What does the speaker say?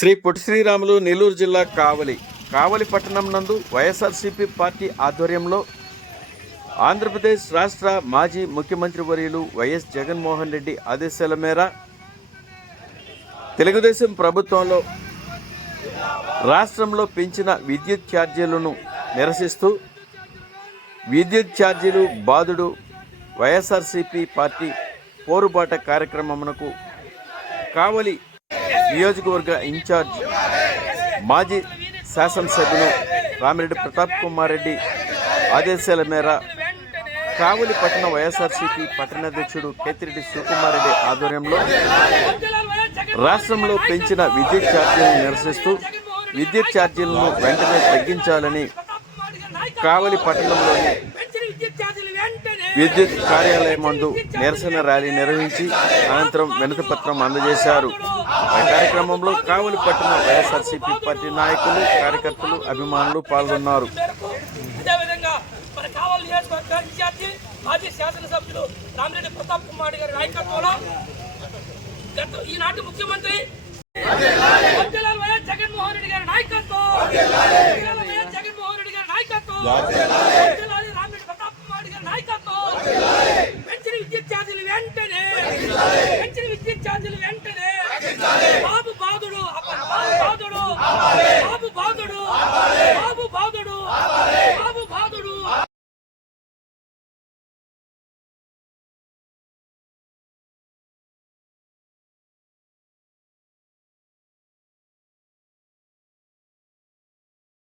శ్రీ పొట్టి శ్రీరాములు నెల్లూరు జిల్లా కావలి కావలి పట్టణం నందు వైఎస్ఆర్సీపీ పార్టీ ఆధ్వర్యంలో ఆంధ్రప్రదేశ్ రాష్ట్ర మాజీ ముఖ్యమంత్రి వర్యులు వైఎస్ జగన్మోహన్ రెడ్డి ఆదేశాల మేర తెలుగుదేశం ప్రభుత్వంలో రాష్ట్రంలో పెంచిన విద్యుత్ ఛార్జీలను నిరసిస్తూ విద్యుత్ ఛార్జీలు బాధుడు వైఎస్ఆర్సీపీ పార్టీ పోరుబాట కార్యక్రమమునకు కావలి నియోజకవర్గ ఇన్ఛార్జ్ మాజీ శాసనసభ్యులు రామిరెడ్డి ప్రతాప్ కుమార్ రెడ్డి ఆదేశాల మేర కావలి పట్టణ వైఎస్ఆర్సీపీ పట్టణాధ్యక్షుడు కేతిరెడ్డి శివకుమార్ రెడ్డి ఆధ్వర్యంలో రాష్ట్రంలో పెంచిన విద్యుత్ ఛార్జీలను నిరసిస్తూ విద్యుత్ ఛార్జీలను వెంటనే తగ్గించాలని కావలి పట్టణంలోని విద్యుత్ కార్యాలయం ముందు నిరసన ర్యాలీ నిర్వహించి అనంతరం వినతి పత్రం అందజేశారు. ఈ కార్యక్రమంలో కావలి పట్టణ వైఎస్ఆర్సీపీ పార్టీ నాయకులు కార్యకర్తలు అభిమానులు పాల్గొన్నారు. మాజీ శాసనసభ్యులు రామిరెడ్డి ప్రతాప్ కుమార్ గారి నాయకత్వంలో ఈనాటి ముఖ్యమంత్రి జగన్మోహన్ రెడ్డి గారి నాయకత్వం. జగన్మోహన్ రెడ్డి గారి నాయకత్వం. నాయకత్వం. విద్యుత్ ఛార్జీలు వెంటనే. పెంచిన విద్యుత్ ఛార్జీలు వెంటనే. బాబు బాధుడు